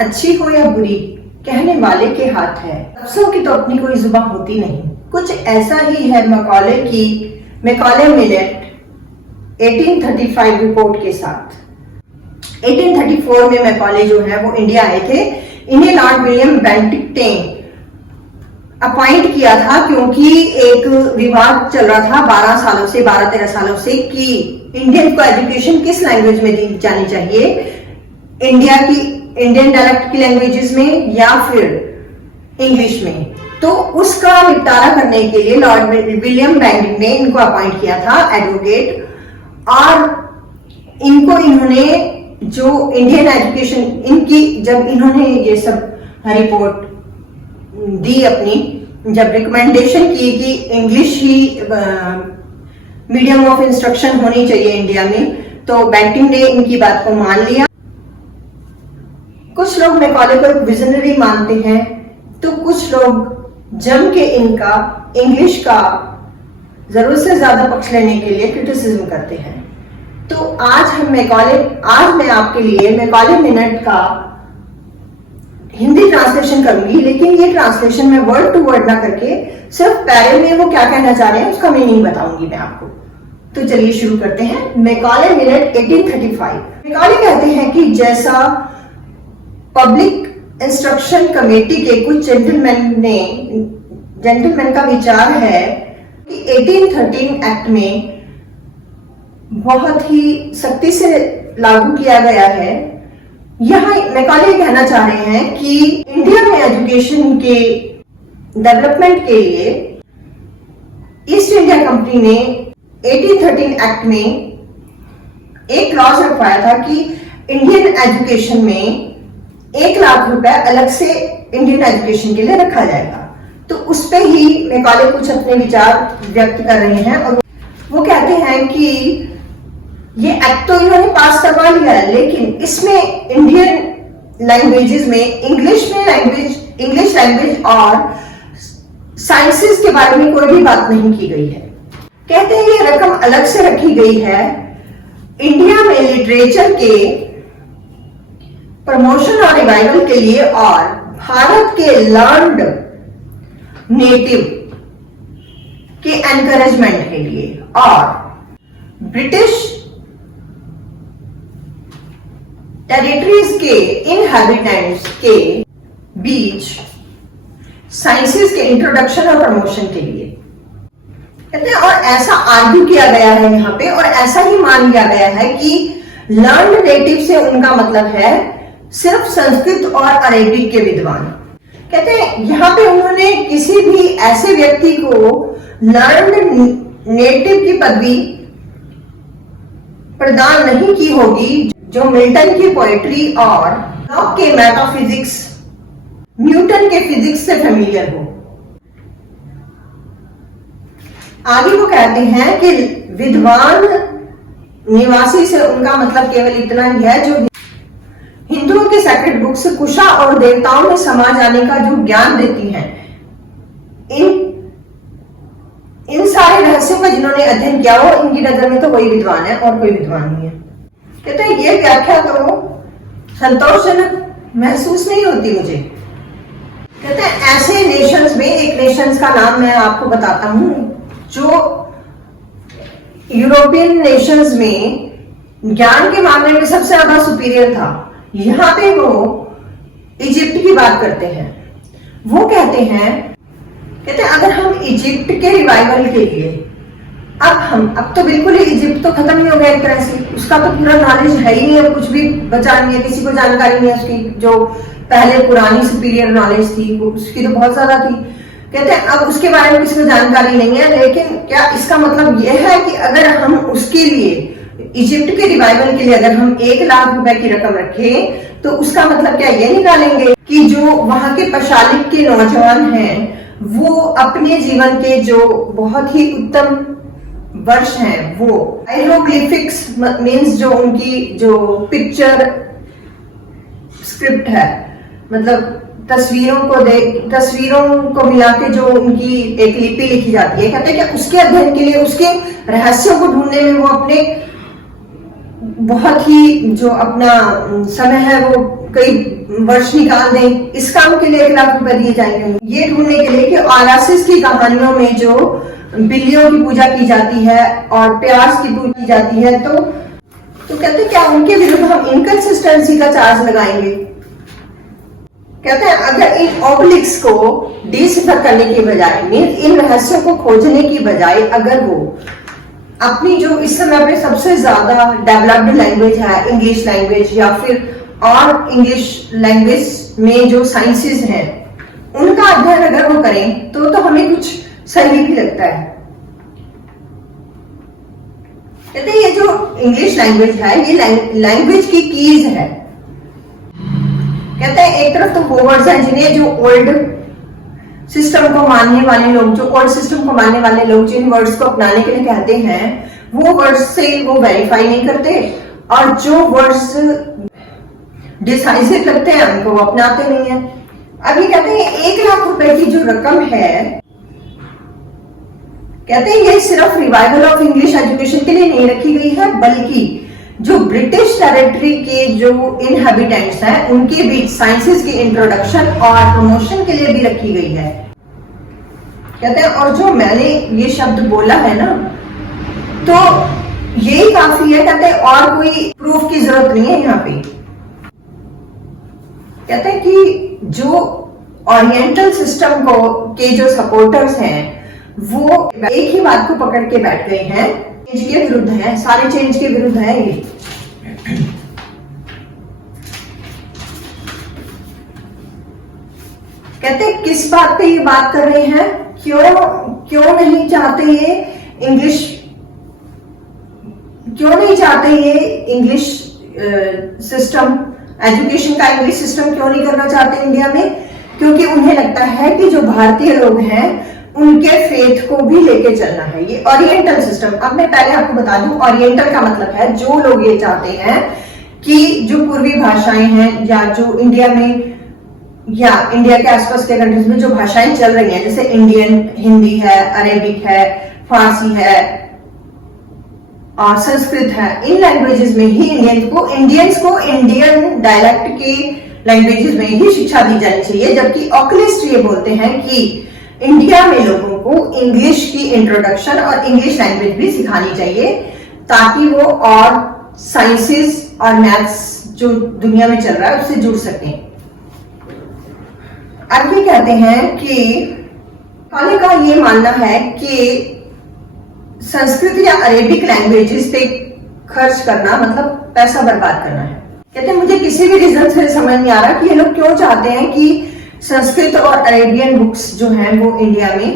अच्छी हो या बुरी कहने वाले के हाथ है। लफ्जों की तो अपनी कोई जुबान होती नहीं। कुछ ऐसा ही है मैकॉले मिलेट 1835 रिपोर्ट के साथ। 1834 में मैकॉले जो है वो इंडिया आए थे। इन्हें लॉर्ड विलियम बेंटिक ने अपॉइंट किया था क्योंकि एक विवाद चल रहा था 12-13 सालों से कि इंडियन को एजुकेशन किस लैंग्वेज में दी जानी चाहिए, इंडियन डायलेक्ट की लैंग्वेजेस में या फिर इंग्लिश में। तो उसका निपटारा करने के लिए लॉर्ड विलियम बेंटिक ने इनको अपॉइंट किया था एडवोकेट, और इन्होंने जो इंडियन एजुकेशन जब इन्होंने ये सब रिपोर्ट दी अपनी, जब रिकमेंडेशन की कि English he medium of instruction होनी चाहिए इंडिया में, तो बेंटिक ने इनकी बात को मान लिया। कुछ लोग मैकॉले को एक विजनरी मानते हैं, तो कुछ लोग जम के इनका इंग्लिश का जरूरत से ज्यादा पक्ष लेने के लिए क्रिटिसिज्म करते हैं। तो आज मैं आपके लिए मैकॉले मिनट का हिंदी ट्रांसलेशन करूंगी, लेकिन ये ट्रांसलेशन मैं वर्ड टू वर्ड ना करके सिर्फ पैरे में वो क्या कहना चाह रहे हैं उसका मीनिंग बताऊंगी मैं आपको। तो चलिए शुरू करते हैं। Macaulay minute 1835। मैकॉले कहते हैं कि जैसा पब्लिक इंस्ट्रक्शन कमेटी के कुछ जेंटलमैन का विचार है कि 1813 एक्ट में बहुत ही सख्ती से लागू किया गया है। यहाँ मैकॉले कहना चाह रहे हैं कि इंडिया में एजुकेशन के डेवलपमेंट के लिए ईस्ट इंडिया कंपनी ने 1813 एक्ट में एक क्लॉज रखवाया था कि इंडियन एजुकेशन में 1 लाख रुपए अलग से इंडियन एजुकेशन के लिए रखा जाएगा। तो उस पे ही मैकॉले कुछ अपने विचार व्यक्त कर रहे हैं, और वो कहते हैं कि ये एक्ट तो इन्होंने पास करवा लिया है, लेकिन इसमें इंडियन लैंग्वेजेस में इंग्लिश लैंग्वेज और साइंसेस के बारे में कोई भी बात नहीं की गई है। कहते हैं ये रकम अलग से रखी गई है इंडिया में लिटरेचर के प्रमोशन और रिवाइवल के लिए और भारत के लर्न्ड नेटिव के एनकरेजमेंट के लिए, और ब्रिटिश टेरिटरीज के इनहैबिटेंट्स के बीच साइंसेस के इंट्रोडक्शन और प्रमोशन के लिए। कहते हैं और ऐसा आर्ग्यू किया गया है यहाँ पे, और ऐसा ही मान लिया गया है कि लर्न्ड नेटिव से उनका मतलब है सिर्फ संस्कृत और अरेबिक के विद्वान। कहते हैं यहाँ पे उन्होंने किसी भी ऐसे व्यक्ति को लर्न्ड नेटिव की पदवी प्रदान नहीं की होगी जो मिल्टन की पोएट्री और लॉक के मेटाफिजिक्स, न्यूटन के फिजिक्स से फेमिलियर हो। आगे वो कहते हैं कि विद्वान निवासी से उनका मतलब केवल इतना ही है जो हिंदुओं के सेक्रेड बुक्स कुशा और देवताओं में समा जाने का जो ज्ञान देती हैं। इन सारे रहस्यों का जिन्होंने अध्ययन किया हो, इनकी नजर में तो वही विद्वान है और कोई विद्वान नहीं है। कहते हैं ये व्याख्या तो संतोषजनक महसूस नहीं होती मुझे। कहते हैं ऐसे नेशंस में एक नेशंस का नाम मैं आपको बताता हूं जो यूरोपियन नेशंस में ज्ञान के मामले में सबसे ज्यादा सुपीरियर था। यहाँ पे वो इजिप्ट की बात करते हैं। वो कहते हैं अगर हम इजिप्ट के रिवाइवल के लिए अब तो बिल्कुल ही इजिप्ट तो खत्म ही हो गया एक तरह से, उसका तो पूरा नॉलेज है ही नहीं, अब कुछ भी बचा नहीं है, किसी को जानकारी नहीं है उसकी। जो पहले पुरानी सुपीरियर नॉलेज थी उसकी तो बहुत ज्यादा थी। कहते हैं अब उसके बारे में किसी को जानकारी नहीं है, लेकिन क्या इसका मतलब यह है कि अगर हम उसके लिए इजिप्ट के रिवाइवल के लिए अगर हम 1 लाख रुपए की रकम रखें तो उसका मतलब क्या ये निकालेंगे कि जो वहां के पशालिक के नौजवान हैं वो अपने जीवन के जो बहुत ही उत्तम वर्ष हैं वो हाइरोग्लिफिक्स मीन्स जो उनकी जो पिक्चर स्क्रिप्ट है, मतलब तस्वीरों को मिला के जो उनकी एक लिपि लिखी जाती है, कहते हैं कि उसके अध्ययन के लिए उसके रहस्यों को ढूंढने में वो अपने बहुत ही जो अपना समय है वो कई वर्ष निकाल दें, इस काम के लिए 1 लाख रुपए दिए जाएंगे। ये ढूंढने के लिए कि ओरासिस की कहानियों में जो बिल्लियों की पूजा की जाती है और प्यास की पूजा की जाती है, तो कहते क्या उनके विरुद्ध हम इनकंसिस्टेंसी का चार्ज लगाएंगे? कहते हैं अगर इन ऑब्लिक्स को डिसिफर करने की बजाय, इन रहस्यों को खोजने की बजाय, अगर वो अपनी जो इस समय पे सबसे ज्यादा डेवलप्ड लैंग्वेज है इंग्लिश लैंग्वेज, या फिर और इंग्लिश लैंग्वेज में जो साइंसेस हैं उनका अध्ययन अगर वो करें तो हमें कुछ सही भी लगता है। कहते हैं ये जो इंग्लिश लैंग्वेज है ये लैंग्वेज की कीज है। कहते हैं एक तरफ तो वो वर्ड्स हैं जिन्हें जो ओल्ड सिस्टम को मानने वाले लोग, जो ओल्ड सिस्टम को मानने वाले लोग जिन वर्ड्स को अपनाने के लिए कहते हैं वो वर्ड्स से वो वेरीफाई नहीं करते, और जो वर्ड्स डिसाइसिव लगते हैं उनको वो अपनाते नहीं है। अभी कहते हैं 1 लाख रुपए की जो रकम है, कहते हैं ये सिर्फ रिवाइवल ऑफ इंग्लिश एजुकेशन के लिए नहीं रखी गई है, बल्कि जो ब्रिटिश टेरिटरी के जो इनहेबिटेंट्स हैं उनके बीच साइंसेस की इंट्रोडक्शन और प्रमोशन के लिए भी रखी गई है। कहते हैं और जो मैंने ये शब्द बोला है ना, तो यही काफी है। कहते हैं और कोई प्रूफ की जरूरत नहीं है यहाँ पे। कहते हैं कि जो ओरिएंटल सिस्टम को के जो सपोर्टर्स हैं वो एक ही बात को पकड़ के बैठ गए हैं, चेंज के विरुद्ध है, सारे चेंज के विरुद्ध है ये। कहते हैं किस बात पे ये बात कर रहे हैं, क्यों नहीं चाहते ये इंग्लिश, क्यों नहीं चाहते ये इंग्लिश सिस्टम, एजुकेशन का इंग्लिश सिस्टम क्यों नहीं करना चाहते इंडिया में? क्योंकि उन्हें लगता है कि जो भारतीय लोग हैं उनके फेथ को भी लेके चलना है, ये ओरिएंटल सिस्टम। अब मैं पहले आपको बता दूं, ओरिएंटल का मतलब है जो लोग ये चाहते हैं कि जो पूर्वी भाषाएं हैं या जो इंडिया में या इंडिया के आसपास के कंट्रीज में जो भाषाएं चल रही हैं, जैसे इंडियन हिंदी है, अरेबिक है, फारसी है और संस्कृत है, इन लैंग्वेजेस में ही इंडियंस को इंडियन डायलेक्ट के लैंग्वेजेस में ही शिक्षा दी जानी चाहिए। जबकि ऑकलिस्ट ये बोलते हैं कि इंडिया में लोगों को इंग्लिश की इंट्रोडक्शन और इंग्लिश लैंग्वेज भी सिखानी चाहिए ताकि वो और साइंसेस और मैथ्स जो दुनिया में चल रहा है उससे जुड़ सकें। अब ये कहते हैं कि खाली का ये मानना है कि संस्कृत या अरेबिक लैंग्वेजेस पे खर्च करना मतलब पैसा बर्बाद करना है। कहते हैं मुझे किसी भी रीजन से समझ नहीं आ रहा कि ये लोग क्यों चाहते हैं कि संस्कृत और अरेबियन बुक्स जो हैं वो इंडिया में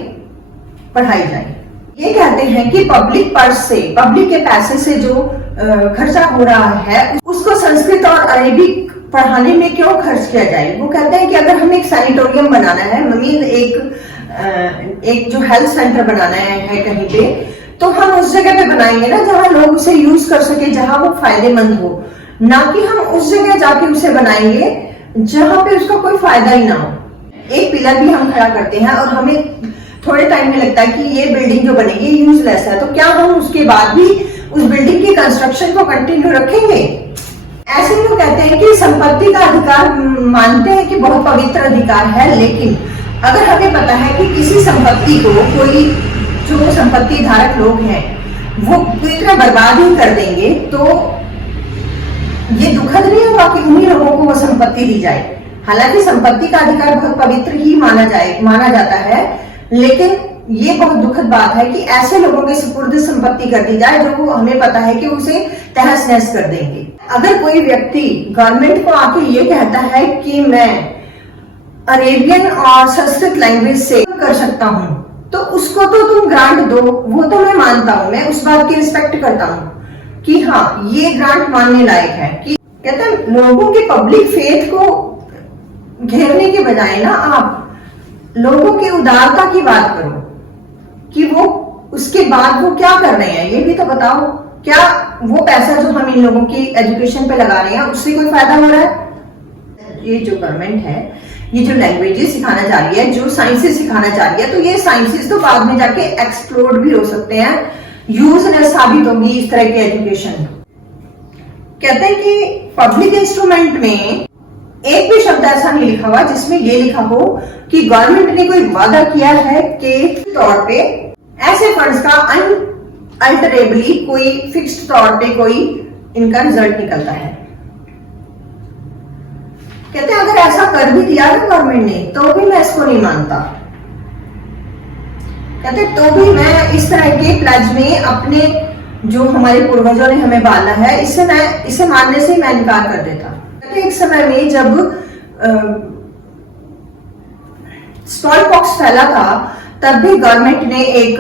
पढ़ाई जाए। ये कहते हैं कि पब्लिक पर्स से, पब्लिक के पैसे से जो खर्चा हो रहा है उसको संस्कृत और अरेबिक पढ़ाने में क्यों खर्च किया जाए। वो कहते हैं कि अगर हमें एक सैनिटोरियम बनाना है, एक जो हेल्थ सेंटर बनाना है कहीं पे, तो हम उस जगह पे बनाएंगे ना जहां लोग उसे यूज कर सके, जहां वो फायदेमंद हो, ना कि हम उस जगह जाके उसे बनाएंगे जहां पे उसका कोई फायदा ही ना हो। एक पिलर भी हम खड़ा करते हैं और हमें थोड़े टाइम में लगता है कि ये बिल्डिंग जो बनेगी यूजलेस है, तो क्या हम उसके बाद भी उस बिल्डिंग की कंस्ट्रक्शन को कंटिन्यू रखेंगे? ऐसे लोग कहते हैं कि संपत्ति का अधिकार मानते हैं कि बहुत पवित्र अधिकार है, लेकिन अगर हमें पता है कि किसी संपत्ति को कोई जो संपत्ति धारक लोग हैं वो पूरी तरह बर्बाद ही कर देंगे, तो ये दुखद नहीं होगा कि उन्हीं लोगों को वो संपत्ति दी जाए। हालांकि संपत्ति का अधिकार बहुत पवित्र ही माना जाता है, लेकिन ये बहुत दुखद बात है कि ऐसे लोगों के सुपुर्द संपत्ति कर दी जाए जो हमें पता है कि उसे तहस नहस कर देंगे। अगर कोई व्यक्ति गवर्नमेंट को आके ये कहता है कि मैं अरेबियन और संस्कृत लैंग्वेज से कर सकता हूँ, तो उसको तो तुम ग्रांट दो, वो तो मैं मानता हूँ, मैं उस बात की रिस्पेक्ट करता हूँ कि हाँ ये ग्रांट मानने लायक है। कि कहते हैं लोगों के पब्लिक फेथ को घेरने के बजाय ना आप लोगों की उदारता की बात करो कि वो उसके बाद वो क्या कर रहे हैं, ये भी तो बताओ। क्या वो पैसा जो हम इन लोगों की एजुकेशन पे लगा रहे हैं उससे कोई फायदा हो रहा है? ये जो गवर्नमेंट है, ये जो लैंग्वेजेस सिखाना चाह रही है, जो साइंसेस सिखाना चाह रही है, तो ये साइंसेस तो बाद में जाके एक्सप्लोर भी हो सकते हैं, यूजलेस साबित होगी इस तरह की एजुकेशन। कहते हैं कि पब्लिक इंस्ट्रूमेंट में एक भी शब्द ऐसा नहीं लिखा हुआ जिसमें ये लिखा हो कि गवर्नमेंट ने कोई वादा किया है कि तौर पे ऐसे फंड्स का अनअल्टरेबली कोई फिक्स्ड तौर पे कोई इनका रिजल्ट निकलता है। कहते हैं अगर ऐसा कर भी दिया ना गवर्नमेंट ने तो भी मैं इसको नहीं मानता। कहते तो भी मैं इस तरह के प्लेज में अपने जो हमारे पूर्वजों ने हमें बांधा है इसे मानने से मैं इनकार कर देता। कहते एक समय में जब स्मॉल पॉक्स फैला था तब भी गवर्नमेंट ने एक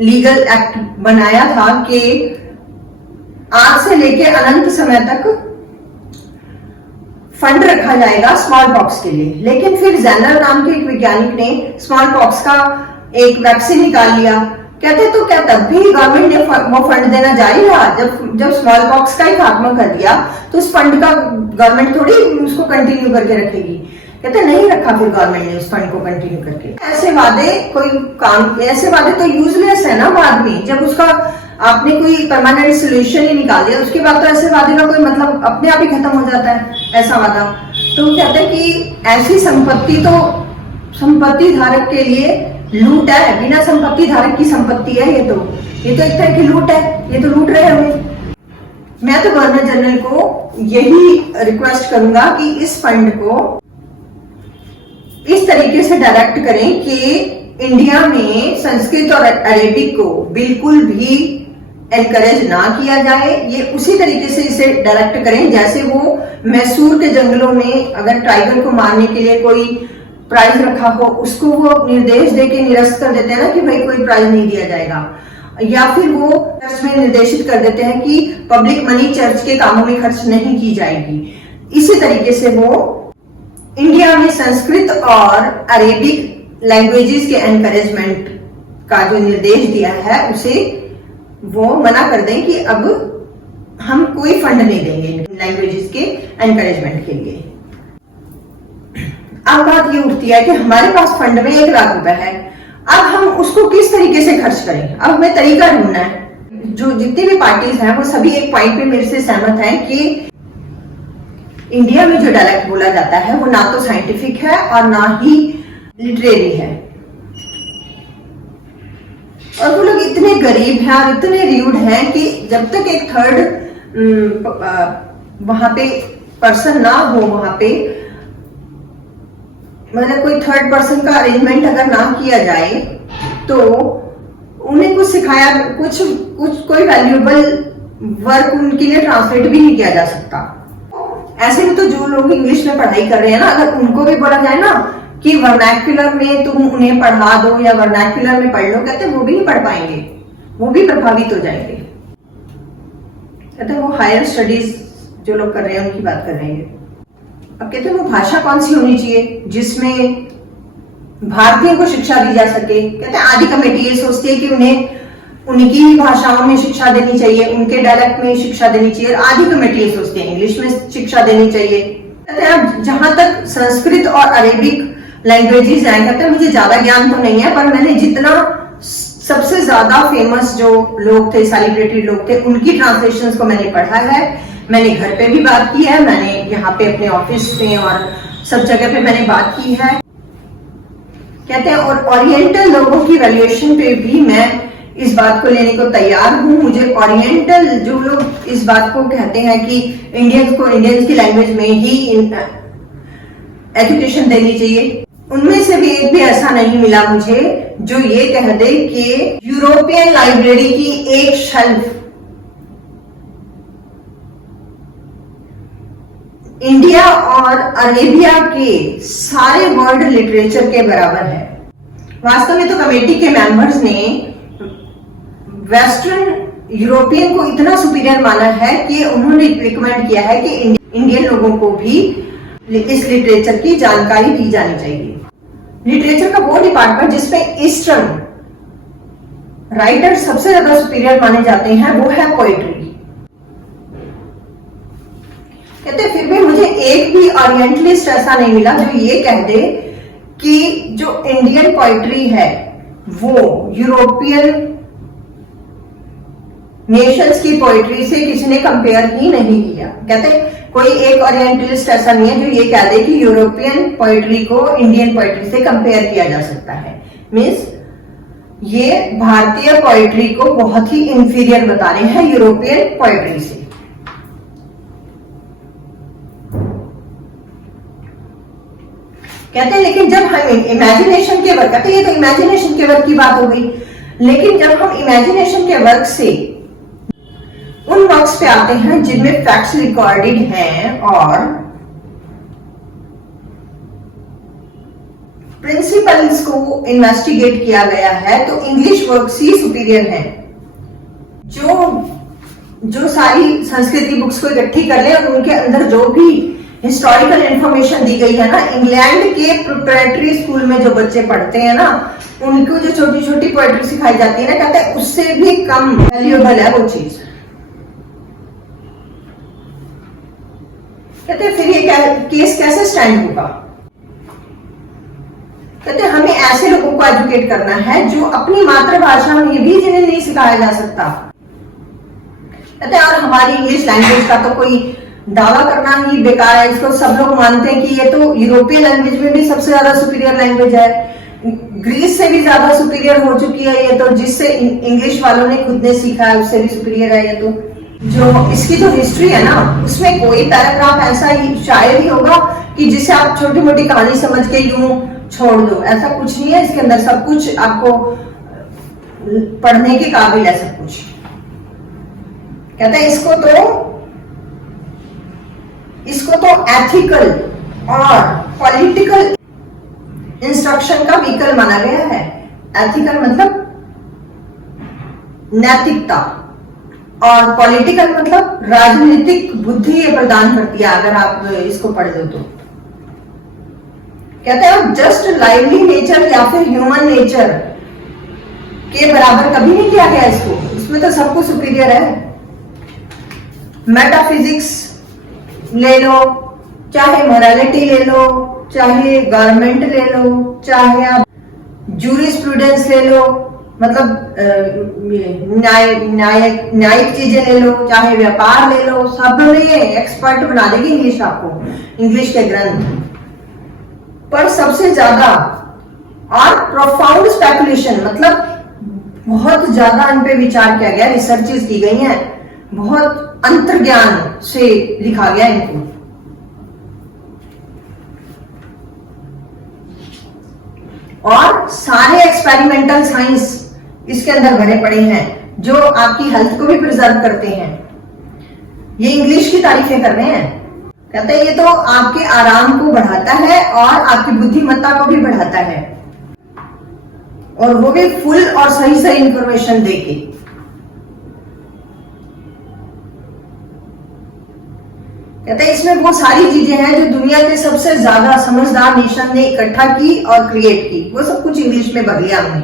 लीगल एक्ट बनाया था कि आज से लेके अनंत समय तक फंड रखा जाएगा स्मॉल पॉक्स के लिए। लेकिन फिर जेनर नाम के एक वैज्ञानिक ने स्मॉल पॉक्स का एक वैक्सीन निकाल लिया। कहते तो क्या तब भी गवर्नमेंट ने वो फंड देना जारी रहा? जब स्मॉल पॉक्स का ही खात्मा कर दिया तो उस फंड का गवर्नमेंट थोड़ी उसको कंटिन्यू करके रखेगी। कहते नहीं रखा फिर गवर्नमेंट ने उस फंड को कंटिन्यू करके। ऐसे वादे तो यूजलेस है ना बाद में, जब उसका आपने कोई परमानेंट सोल्यूशन ही निकाल दिया उसके बाद तो ऐसे वादे का कोई मतलब अपने आप ही खत्म हो जाता है ऐसा वादा। तो कहते हैं कि ऐसी संपत्ति तो संपत्ति धारक के लिए लूट है, बिना संपत्ति धारक की संपत्ति है ये तो एक तरह की लूट है, ये तो लूट रहे हैं हमें। मैं तो गवर्नर जनरल को यही रिक्वेस्ट करूंगा कि इस फंड को इस तरीके से डायरेक्ट करें कि इंडिया में संस्कृत और अरेबिक को बिल्कुल भी एनकरेज ना किया जाए। ये उसी तरीके से इसे डायरेक्ट करें जैसे वो मैसूर के जंगलों में अगर टाइगर को मारने के लिए कोई प्राइज रखा हो उसको वो निर्देश देके निरस्त कर देते हैं ना कि भाई कोई प्राइज नहीं दिया जाएगा, या फिर वो चर्च में निर्देशित कर देते हैं कि पब्लिक मनी चर्च के कामों में खर्च नहीं की जाएगी। इसी तरीके से वो इंडिया में संस्कृत और अरेबिक लैंग्वेजेस के एनकरेजमेंट का जो निर्देश दिया है उसे वो मना कर दें कि अब हम कोई फंड नहीं देंगे लैंग्वेजेस के एनकरेजमेंट के लिए। अब बात ये उठती है कि हमारे पास फंड में 1 लाख रुपए है, अब हम उसको किस तरीके से खर्च करें? अब हमें तरीका ढूंढना है। जो जितनी भी पार्टीज हैं वो सभी एक पॉइंट पे मेरे से सहमत हैं कि इंडिया में जो डायलेक्ट बोला जाता है वो ना तो साइंटिफिक है और ना ही लिटरेरी है, और वो लोग इतने गरीब हैं और इतने र्यूड हैं कि जब तक एक थर्ड वहां पे पर्सन ना हो, वहां पे मतलब कोई थर्ड पर्सन का अरेंजमेंट अगर ना किया जाए तो उन्हें कुछ सिखाया कुछ कोई वैल्यूएबल वर्क उनके लिए ट्रांसलेट भी नहीं किया जा सकता। ऐसे में तो जो लोग इंग्लिश में पढ़ाई कर रहे हैं ना, अगर उनको भी बोला जाए ना कि वर्नैक्युलर में तुम उन्हें पढ़ा दो या वर्नैक्युलर में पढ़ लो, कहते वो भी नहीं पढ़ पाएंगे, वो भी प्रभावित हो जाएंगे। कहते वो हायर स्टडीज जो लोग कर रहे हैं उनकी बात कर रहे हैं। अब कहते वो भाषा कौन सी होनी चाहिए जिसमें भारतीयों को शिक्षा दी जा सके? कहते हैं आदि कमेटी ये सोचती है कि उन्हें उनकी ही भाषाओं में शिक्षा देनी चाहिए, उनके डायलेक्ट में शिक्षा देनी चाहिए। आदि कमेटी ये सोचती है इंग्लिश में शिक्षा देनी चाहिए। कहते हैं अब जहां तक संस्कृत और अरेबिक लैंग्वेजेस हैं, कहते हैं मुझे ज्यादा ज्ञान तो नहीं है, पर मैंने जितना सबसे ज्यादा फेमस जो लोग थे, सेलिब्रेटेड लोग थे, उनकी ट्रांसलेशंस को मैंने पढ़ा है, मैंने घर पे भी बात की है, मैंने यहाँ पे अपने ऑफिस में और सब जगह पे मैंने बात की है। कहते हैं और ओरिएंटल लोगों की वैल्यूएशन पे भी मैं इस बात को लेने को तैयार हूं। मुझे ओरिएंटल जो लोग इस बात को कहते हैं कि इंडियंस की लैंग्वेज में ही एजुकेशन देनी चाहिए, उनमें से भी एक भी ऐसा नहीं मिला मुझे जो ये कह दे कि यूरोपियन लाइब्रेरी की एक शेल्फ इंडिया और अरेबिया के सारे वर्ल्ड लिटरेचर के बराबर है। वास्तव में तो कमेटी के मेंबर्स ने वेस्टर्न यूरोपियन को इतना सुपीरियर माना है कि उन्होंने रिकमेंड किया है कि इंडियन लोगों को भी इस लिटरेचर की जानकारी दी जानी चाहिए। लिटरेचर का वो डिपार्टमेंट जिसमें ईस्टर्न राइटर सबसे ज्यादा सुपीरियर माने जाते हैं वो है पोएट्री। कहते फिर भी मुझे एक भी ओरिएंटलिस्ट ऐसा नहीं मिला जो ये कह दे कि जो इंडियन पोएट्री है वो यूरोपियन नेशंस की पोएट्री से किसी ने कंपेयर ही नहीं किया। कहते कोई एक ओरिएंटलिस्ट ऐसा नहीं है जो ये कह दे कि यूरोपियन पोएट्री को इंडियन पोएट्री से कंपेयर किया जा सकता है। मीन्स ये भारतीय पोएट्री को बहुत ही इंफीरियर बता रहे हैं यूरोपियन पोएट्री से। कहते हैं लेकिन जब हम इमेजिनेशन के वर्क, कहते हैं ये तो इमेजिनेशन के वर्क की बात हो गई, लेकिन जब हम इमेजिनेशन के वर्क से उन वर्क्स पे आते हैं जिनमें फैक्ट्स रिकॉर्डेड हैं और प्रिंसिपल्स को इन्वेस्टिगेट किया गया है, तो इंग्लिश वर्क्स ही सुपीरियर हैं। जो सारी संस्कृति बुक्स को इकट्ठी कर ले और उनके अंदर जो भी हिस्टोरिकल इंफॉर्मेशन दी गई है ना, इंग्लैंड के प्रिपरेटरी स्कूल में जो बच्चे पढ़ते हैं ना, उनको जो छोटी छोटी पोएट्री सिखाई जाती है ना, कहते हैं उससे भी कम वैल्यूएबल है वो चीज। कहते हैं फिर ये केस कैसे स्टैंड होगा? कहते हैं हमें ऐसे लोगों को एजुकेट करना है जो अपनी मातृभाषा में भी जिन्हें नहीं सिखाया जा सकता। कहते हैं और हमारी इंग्लिश लैंग्वेज का तो कोई दावा करना ही बेकार है, इसको सब लोग मानते हैं कि ये तो यूरोपियन लैंग्वेज में भी सबसे ज्यादा सुपीरियर लैंग्वेज है, ग्रीस से भी ज्यादा सुपीरियर हो चुकी है ये तो, जिससे इंग्लिश वालों ने खुद ने सीखा है उससे भी सुपीरियर है ये तो। जो इसकी जो हिस्ट्री है ना, उसमें कोई पैराग्राफ ऐसा ही शायद ही होगा कि जिसे आप छोटी मोटी कहानी समझ के यूं छोड़ दो, ऐसा कुछ नहीं है। इसके अंदर सब कुछ आपको पढ़ने के काबिल है सब कुछ। कहते हैं इसको तो एथिकल और पॉलिटिकल इंस्ट्रक्शन का व्हीकल माना गया है। एथिकल मतलब नैतिकता और पॉलिटिकल मतलब राजनीतिक बुद्धि ये प्रदान करती है अगर आप इसको पढ़ दो तो। कहते हैं जस्ट लाइवली नेचर या फिर ह्यूमन नेचर के बराबर कभी नहीं किया गया इसको, इसमें तो सबको सुपीरियर है। मेटाफिजिक्स ले लो, चाहे मोरालिटी ले लो, चाहे गवर्नमेंट ले लो, चाहे आप जूरिस्प्रूडेंस ले लो, मतलब न्यायिक चीजें ले लो, चाहे व्यापार ले लो, सब में एक्सपर्ट बना देगी इंग्लिश आपको, इंग्लिश के ग्रंथ। पर सबसे ज्यादा और प्रोफाउंड स्पेकुलेशन, मतलब बहुत ज्यादा इन पे विचार किया गया, रिसर्चेस की गई हैं, बहुत अंतर्ज्ञान से लिखा गया इनको। और सारे एक्सपेरिमेंटल साइंस इसके अंदर भरे पड़े हैं जो आपकी हेल्थ को भी प्रिजर्व करते हैं। ये इंग्लिश की तारीफें कर रहे हैं। कहते हैं ये तो आपके आराम को बढ़ाता है और आपकी बुद्धिमत्ता को भी बढ़ाता है, और वो भी फुल और सही सही इंफॉर्मेशन देके। कहते हैं इसमें वो सारी चीजें हैं जो दुनिया के सबसे ज्यादा समझदार नेशन ने इकट्ठा की और क्रिएट की, वो सब कुछ इंग्लिश में भर लिया हमने।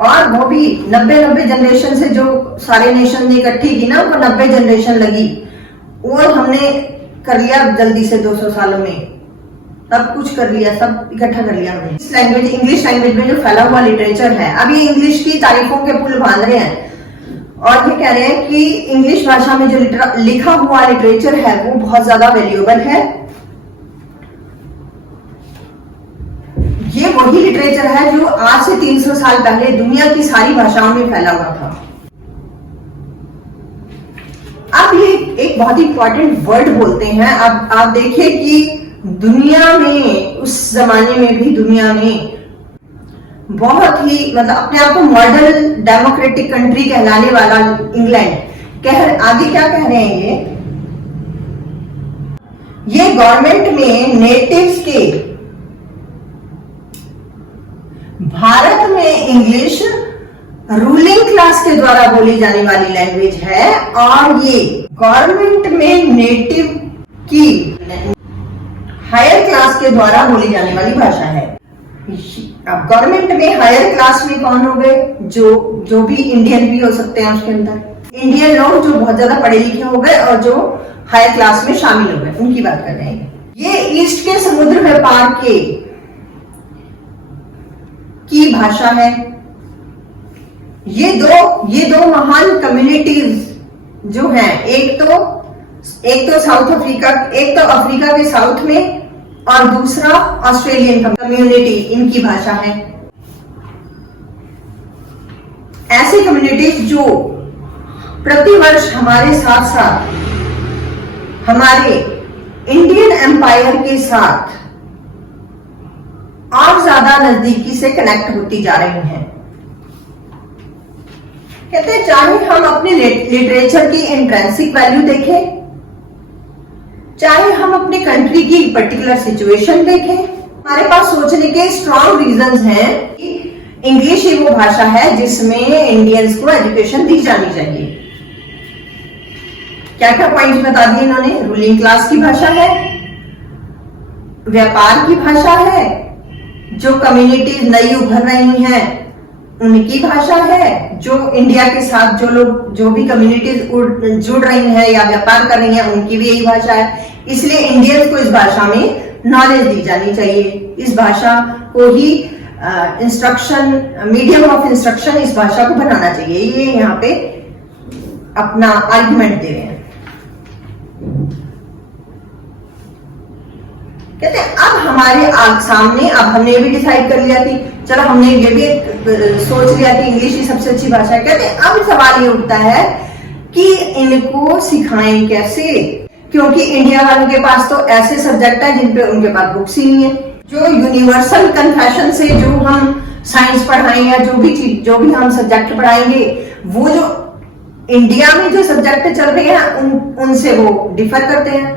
और वो भी 90 जनरेशन से जो सारे नेशन ने इकट्ठी की ना, वो 90 जनरेशन लगी, वो हमने कर लिया जल्दी से 200 सालों में, सब कुछ कर लिया, सब इकट्ठा कर लिया हमने। इस लैंग्वेज, इंग्लिश लैंग्वेज में जो फैला हुआ लिटरेचर है, अब ये इंग्लिश की तारीफों के पुल बांध रहे हैं और ये कह रहे हैं कि इंग्लिश भाषा में जो लिखा हुआ लिटरेचर है वो बहुत ज्यादा वैल्यूएबल है। ये वही लिटरेचर है जो आज से 300 साल पहले दुनिया की सारी भाषाओं में फैला हुआ था। अब ये एक बहुत इंपॉर्टेंट वर्ड बोलते हैं। अब आप देखिए कि दुनिया में, उस जमाने में भी दुनिया में बहुत ही, मतलब अपने आप को मॉडर्न डेमोक्रेटिक कंट्री कहलाने वाला इंग्लैंड आगे क्या कह रहे हैं, ये गवर्नमेंट में नेटिव्स के, भारत में इंग्लिश रूलिंग क्लास के द्वारा बोली जाने वाली लैंग्वेज है, और ये गवर्नमेंट में नेटिव की हायर क्लास के द्वारा बोली जाने वाली भाषा है। अब गवर्नमेंट में हायर क्लास में कौन हो गए? जो भी इंडियन भी हो सकते हैं उसके अंदर, इंडियन लोग जो बहुत ज्यादा पढ़े लिखे हो गए और जो हायर क्लास में शामिल हो गए, उनकी बात कर रहे हैं। ये ईस्ट के समुद्र व्यापार की भाषा है। ये दो महान कम्युनिटीज जो हैं, एक तो एक तो साउथ अफ्रीका, एक तो अफ्रीका के साउथ में और दूसरा ऑस्ट्रेलियन कम्युनिटी, इनकी भाषा है। ऐसी कम्युनिटीज जो प्रतिवर्ष हमारे साथ साथ हमारे इंडियन एम्पायर के साथ और ज्यादा नजदीकी से कनेक्ट होती जा रही हैं। कहते हैं चाहे हम अपने लिटरेचर की इंट्रेंसिक वैल्यू देखें, चाहे हम अपनी कंट्री की पर्टिकुलर सिचुएशन देखें, हमारे पास सोचने के स्ट्रॉन्ग रीजंस हैं कि इंग्लिश ही वो भाषा है जिसमें इंडियंस को एजुकेशन दी जानी चाहिए। क्या क्या पॉइंट्स बता दिए इन्होंने? रूलिंग क्लास की भाषा है, व्यापार की भाषा है, जो कम्युनिटीज नई उभर रही हैं उनकी भाषा है, जो इंडिया के साथ जो लोग जो भी कम्युनिटीज जुड़ रही हैं या व्यापार कर रही हैं उनकी भी यही भाषा है। इसलिए इंडियंस को इस भाषा में नॉलेज दी जानी चाहिए। इस भाषा को ही इंस्ट्रक्शन, मीडियम ऑफ इंस्ट्रक्शन इस भाषा को बनाना चाहिए। ये यहाँ पे अपना आर्गुमेंट दे रहे हैं। कहते हैं अब हमारे सामने, अब हमने ये भी डिसाइड कर लिया कि चलो हमने ये भी सोच लिया कि इंग्लिश ही सबसे अच्छी भाषा है। कहते हैं अब सवाल ये उठता है कि इनको सिखाएं कैसे, क्योंकि इंडिया वालों के पास तो ऐसे सब्जेक्ट है जिन पे उनके पास बुक्स ही नहीं है। जो यूनिवर्सल कन्फेशन से जो हम साइंस पढ़ाएं या जो भी चीज, जो भी हम सब्जेक्ट पढ़ाएंगे, वो जो इंडिया में जो सब्जेक्ट चल रहे हैं उनसे वो डिफर करते हैं।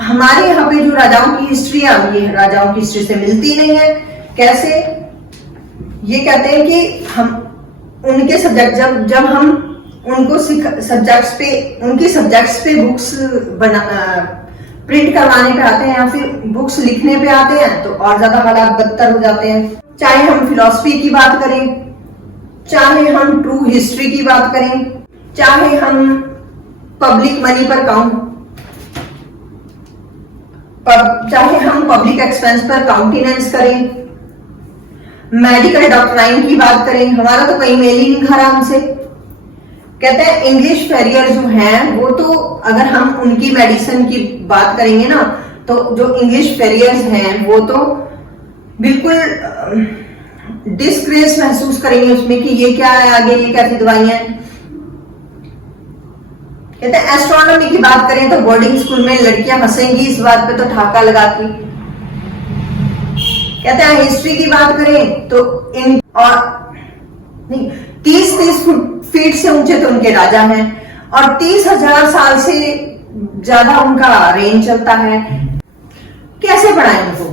हमारे यहाँ पे जो राजाओं की हिस्ट्री है, ये राजाओं की हिस्ट्री से मिलती नहीं है। कैसे? ये कहते हैं कि हम उनके सब्जेक्ट जब हम उनको उनके सब्जेक्ट्स पे बुक्स प्रिंट करवाने पे आते हैं या फिर बुक्स लिखने पे आते हैं तो और ज्यादा हालात बदतर हो जाते हैं। चाहे हम फिलॉसफी की बात करें, चाहे हम ट्रू हिस्ट्री की बात करें, चाहे हम पब्लिक मनी पर चाहे हम पब्लिक एक्सपेंस पर काउंटेनेंस करें, मेडिकल डॉक्ट्राइन की बात करें, हमारा तो कहीं मेल ही नहीं खा रहा हमसे। कहते हैं इंग्लिश फेरियर जो हैं वो तो, अगर हम उनकी मेडिसिन की बात करेंगे ना, तो जो इंग्लिश फेरियर्स हैं वो तो बिल्कुल डिस्ग्रेस महसूस करेंगे उसमें कि ये क्या है, आगे ये कैसी दवाइयां हैं। कहते हैं एस्ट्रोनॉमी की बात करें तो बोर्डिंग स्कूल में लड़कियां हंसेंगी इस बात पे तो ठाका लगा के। कहते हैं हिस्ट्री की बात करें तो इन और नहीं 30 फीट से ऊंचे तो उनके राजा हैं और 30,000 साल से ज्यादा उनका रेंज चलता है। कैसे पढ़ाएं उनको?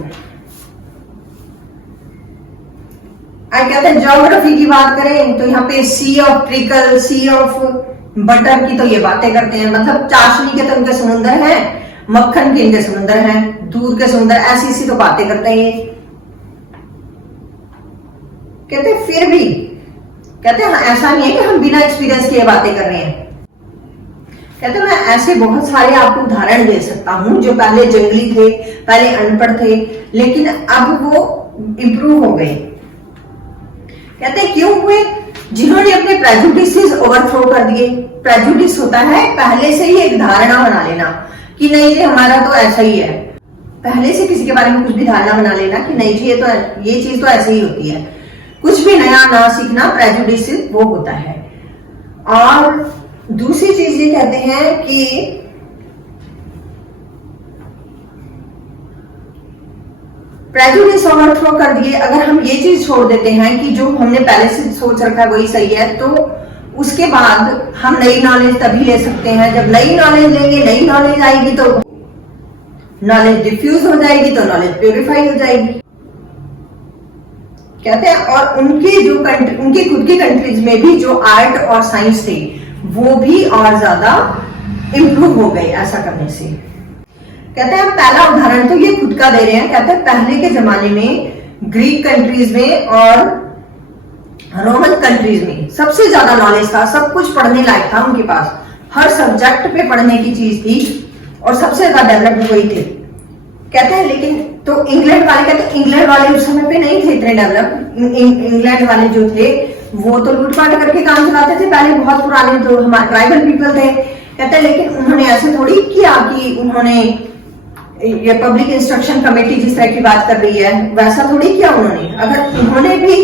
कहते हैं ज्योग्राफी की बात करें तो यहाँ पे sea of trickle, sea of butter की तो ये बातें करते हैं, मतलब चाशनी के तो इनके समुद्र हैं, मक्खन के इनके समुद्र हैं, दूध के समुद्र, ऐसी तो बातें करते हैं ये। कहते फिर भी कहते हैं ऐसा नहीं है कि हम बिना एक्सपीरियंस के बातें कर रहे हैं। कहते मैं ऐसे बहुत सारे आपको उदाहरण दे सकता हूं जो पहले जंगली थे, पहले अनपढ़ थे, लेकिन अब वो इंप्रूव हो गए। कहते क्यों हुए? जिन्होंने अपने प्रेजुडिसेस ओवरथ्रो कर दिए। प्रेजुडिस होता है पहले से ही एक धारणा बना लेना कि नहीं जी हमारा तो ऐसा ही है, पहले से किसी के बारे में कुछ भी धारणा बना लेना कि नहीं जी ये चीज तो ऐसे ही होती है। कुछ भी नया ना सीखना प्रेजुडिस वो होता है। और दूसरी चीज ये कहते हैं कि प्रेजुडिस ओवरथ्रो कर दिए। अगर हम ये चीज छोड़ देते हैं कि जो हमने पहले से सोच रखा है वही सही है, तो उसके बाद हम नई नॉलेज तभी ले सकते हैं जब नई नॉलेज लेंगे। नई नॉलेज आएगी तो नॉलेज डिफ्यूज हो जाएगी, तो नॉलेज प्योरीफाई हो जाएगी। कहते हैं और उनकी खुद की कंट्रीज में भी जो आर्ट और साइंस थे वो भी और ज्यादा इंप्रूव हो गए ऐसा करने से। कहते हैं पहला उदाहरण तो ये खुद का दे रहे हैं। कहते हैं पहले के जमाने में ग्रीक कंट्रीज में और रोमन कंट्रीज में सबसे ज्यादा नॉलेज था, सब कुछ पढ़ने लायक था उनके पास, हर सब्जेक्ट पे पढ़ने की चीज थी और सबसे ज्यादा डेवलप्ड वही थे। कहते हैं लेकिन तो इंग्लैंड वाले, कहते हैं इंग्लैंड वाले उस समय पे नहीं थे इतने डेवलप। इंग्लैंड वाले जो थे वो तो लूटपाट करके काम चलाते थे। पहले बहुत पुराने जो हमारे ट्राइबल पीपल थे, कहते हैं लेकिन उन्होंने ऐसे थोड़ी किया कि उन्होंने ये पब्लिक इंस्ट्रक्शन कमेटी जिस तरह की बात कर रही है वैसा थोड़ी किया उन्होंने। अगर उन्होंने भी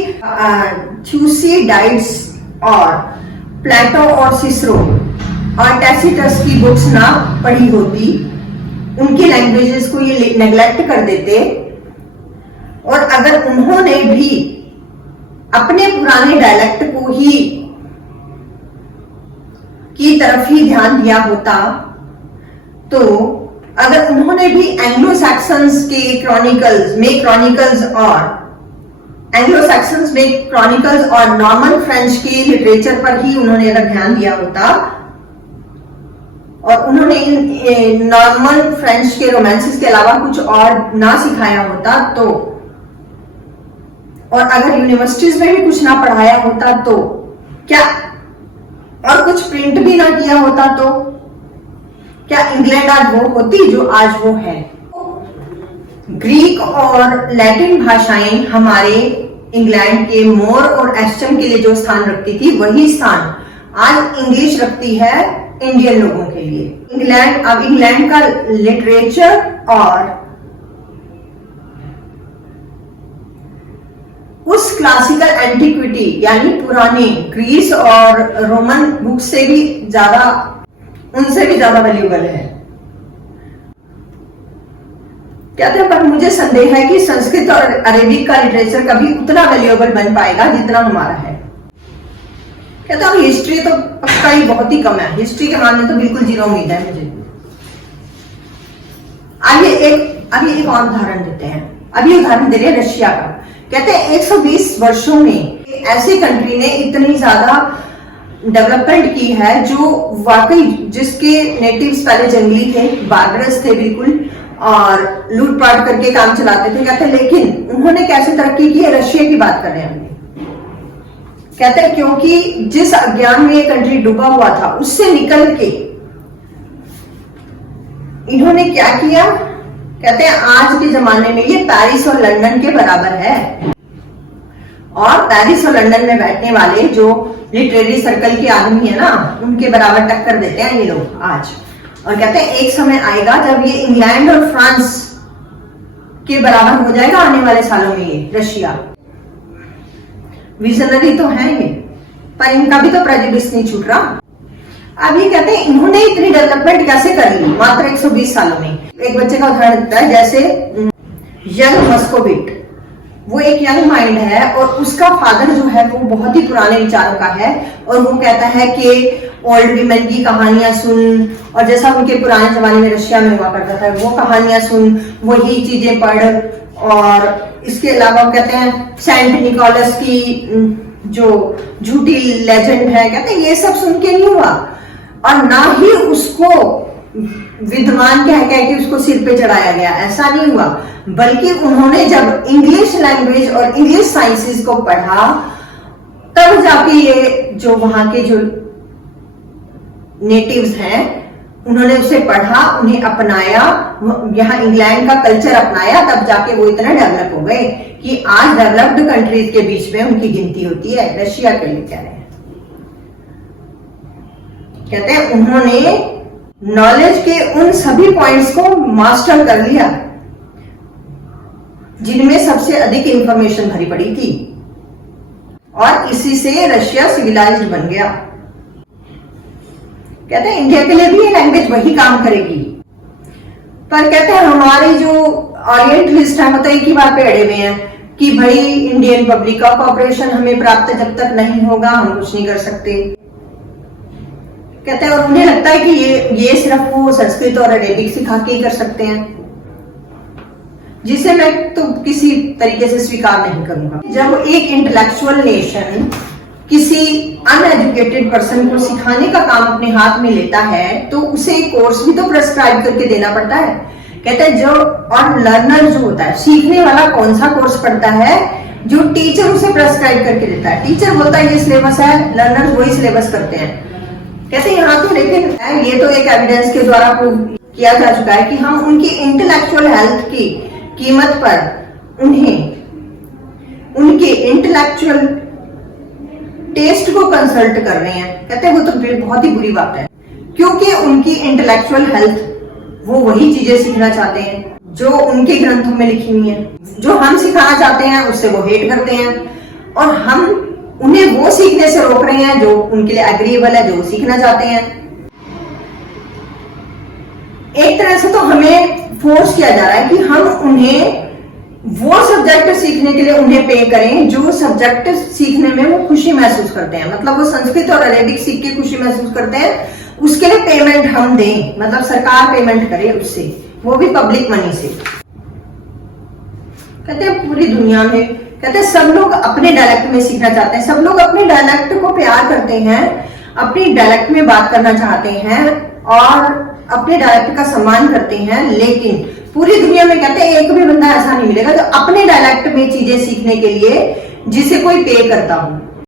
थ्यूसिडाइड्स और प्लेटो और सिसरो और टैसिटस की बुक्स ना पढ़ी होती, उनकी लैंग्वेजेस को ये नेग्लेक्ट कर देते, और अगर उन्होंने भी अपने पुराने डायलेक्ट को ही की तरफ ही ध्यान दिया होता, तो अगर उन्होंने भी एंग्लो सैक्सन्स के क्रॉनिकल्स और नॉर्मन फ्रेंच के लिटरेचर पर ही उन्होंने अगर ध्यान दिया होता और उन्होंने नॉर्मन फ्रेंच के रोमांसेस के अलावा कुछ और ना सिखाया होता, तो और अगर यूनिवर्सिटीज में भी कुछ ना पढ़ाया होता, तो क्या और कुछ प्रिंट भी ना किया होता, तो क्या इंग्लैंड आज वो होती जो आज वो है। ग्रीक और लैटिन भाषाएं हमारे इंग्लैंड के मोर और एस्टम के लिए जो स्थान रखती थी, वही स्थान आज इंग्लिश रखती है इंडियन लोगों के लिए। अब इंग्लैंड का लिटरेचर और उस क्लासिकल एंटिक्विटी यानी पुराने ग्रीस और रोमन बुक से भी ज्यादा, उनसे भी ज्यादा वैल्यूएबल है। कहते हैं पर मुझे संदेह है कि संस्कृत और अरेबिक का लिटरेचर कभी उतना वैल्यूएबल बन पाएगा जितना हमारा है। कहते हैं हिस्ट्री तो पक्का ही बहुत ही कम है, हिस्ट्री के मामले तो बिल्कुल जीरो उम्मीद है मुझे। आइए एक और उदाहरण देते हैं। अभी उदाहरण दे रहे हैं रशिया का। कहते हैं 120 वर्षों में ऐसी कंट्री ने इतनी ज्यादा डेवलपमेंट की है जो वाकई, जिसके नेटिव्स पहले जंगली थे, बार्बरस थे बिल्कुल, और लूटपाट करके काम चलाते थे। कहते हैं लेकिन उन्होंने कैसे तरक्की की है, रशिया की बात कर रहे हैं हम। कहते हैं क्योंकि जिस अज्ञान में ये कंट्री डूबा हुआ था उससे निकल के इन्होंने क्या किया। कहते हैं आज के जमाने में ये पेरिस और लंदन के बराबर है, और पेरिस और लंदन में बैठने वाले जो लिटरेरी सर्कल के आदमी है ना, उनके बराबर टक्कर देते हैं ये लोग आज। और कहते हैं एक समय आएगा जब ये इंग्लैंड और फ्रांस के बराबर हो जाएगा आने वाले सालों में ये रशिया। विजनरी तो है ये, पर इनका भी तो प्रेजुडिस नहीं छूट रहा। अब ये कहते हैं इन्होंने इतनी डेवलपमेंट कैसे कर ली मात्र 120 सालों में। एक बच्चे का उदाहरण देता है, जैसे यंग मस्कोविट, वो एक यंग माइंड है और उसका फादर जो है वो बहुत ही पुराने विचारों का है, और वो कहता है कि ओल्ड वीमेन की कहानियां सुन, और जैसा उनके पुराने जमाने में रशिया में हुआ करता था वो कहानियां सुन, वही चीजें पढ़। और इसके अलावा कहते हैं सेंट निकोलस की जो झूठी लेजेंड है, कहते हैं ये सब सुन के नहीं हुआ, और ना ही उसको विद्वान कह के उसको सिर पे चढ़ाया गया, ऐसा नहीं हुआ। बल्कि उन्होंने जब इंग्लिश लैंग्वेज और इंग्लिश साइंसेस को पढ़ा, तब जाके ये जो वहां के जो नेटिव्स हैं उन्होंने उसे पढ़ा, उन्हें अपनाया, यहाँ इंग्लैंड का कल्चर अपनाया, तब जाके वो इतना डेवलप हो गए कि आज डेवलप्ड कंट्रीज के बीच में उनकी गिनती होती है। रशिया के लिए कह रहे हैं। कहते हैं उन्होंने नॉलेज के उन सभी पॉइंट्स को मास्टर कर लिया जिनमें सबसे अधिक इंफॉर्मेशन भरी पड़ी थी, और इसी से रशिया सिविलाइज्ड बन गया। कहते हैं इंडिया के लिए भी ये लैंग्वेज वही काम करेगी, पर कहते हैं हमारे जो ओरिएंटलिस्ट है मतलब एक ही बात पे अड़े हुए हैं कि भाई इंडियन पब्लिक का कोऑपरेशन हमें प्राप्त जब तक नहीं होगा हम कुछ नहीं कर सकते। कहते हैं और उन्हें लगता है कि ये सिर्फ वो संस्कृत और अरेबिक सिखा के ही कर सकते हैं, जिसे मैं तो किसी तरीके से स्वीकार नहीं करूंगा। जब एक इंटेलेक्चुअल नेशन किसी अनएजुकेटेड पर्सन को सिखाने का काम अपने हाथ में लेता है तो उसे एक कोर्स भी तो प्रेस्क्राइब करके देना पड़ता है। कहते हैं जो और लर्नर जो होता है, सीखने वाला कौन सा कोर्स पढ़ता है, जो टीचर उसे प्रेस्क्राइब करके देता है। टीचर बोलता है ये सिलेबस है, लर्नर्स वही सिलेबस करते हैं। कहते हैं यहाँ तो लेकिन ये तो एक एविडेंस के द्वारा प्रूव किया जा चुका है कि हम उनकी इंटेलेक्चुअल हेल्थ की कीमत पर उन्हें उनके इंटेलेक्चुअल टेस्ट को कंसल्ट कर रहे हैं। कहते हैं वो तो बहुत ही बुरी बात है, क्योंकि उनकी इंटेलेक्चुअल हेल्थ, वो वही चीजें सीखना चाहते हैं जो उनके ग्रंथों में लिखी हुई है। जो हम सिखाना चाहते हैं उससे वो हेट करते हैं, और हम उन्हें वो सीखने से रोक रहे हैं जो उनके लिए एग्रीएबल है, जो वो सीखना चाहते हैं। एक तरह से तो हमें फोर्स किया जा रहा है कि हम उन्हें वो सब्जेक्ट सीखने के लिए उन्हें पे करें जो सब्जेक्ट सीखने में वो खुशी महसूस करते हैं। मतलब वो संस्कृत और अरेबिक सीख के खुशी महसूस करते हैं, उसके लिए पेमेंट हम दें, मतलब सरकार पेमेंट करे उससे, वो भी पब्लिक मनी से। कहते हैं पूरी दुनिया में, कहते हैं सब लोग अपने डायलेक्ट में सीखना चाहते हैं, सब लोग अपने डायलेक्ट को प्यार करते हैं, अपनी डायलेक्ट में बात करना चाहते हैं और अपने डायलेक्ट का सम्मान करते हैं। लेकिन पूरी दुनिया में कहते हैं एक भी बंदा ऐसा नहीं मिलेगा जो अपने डायलेक्ट में चीजें सीखने के लिए जिसे कोई पे करता हो।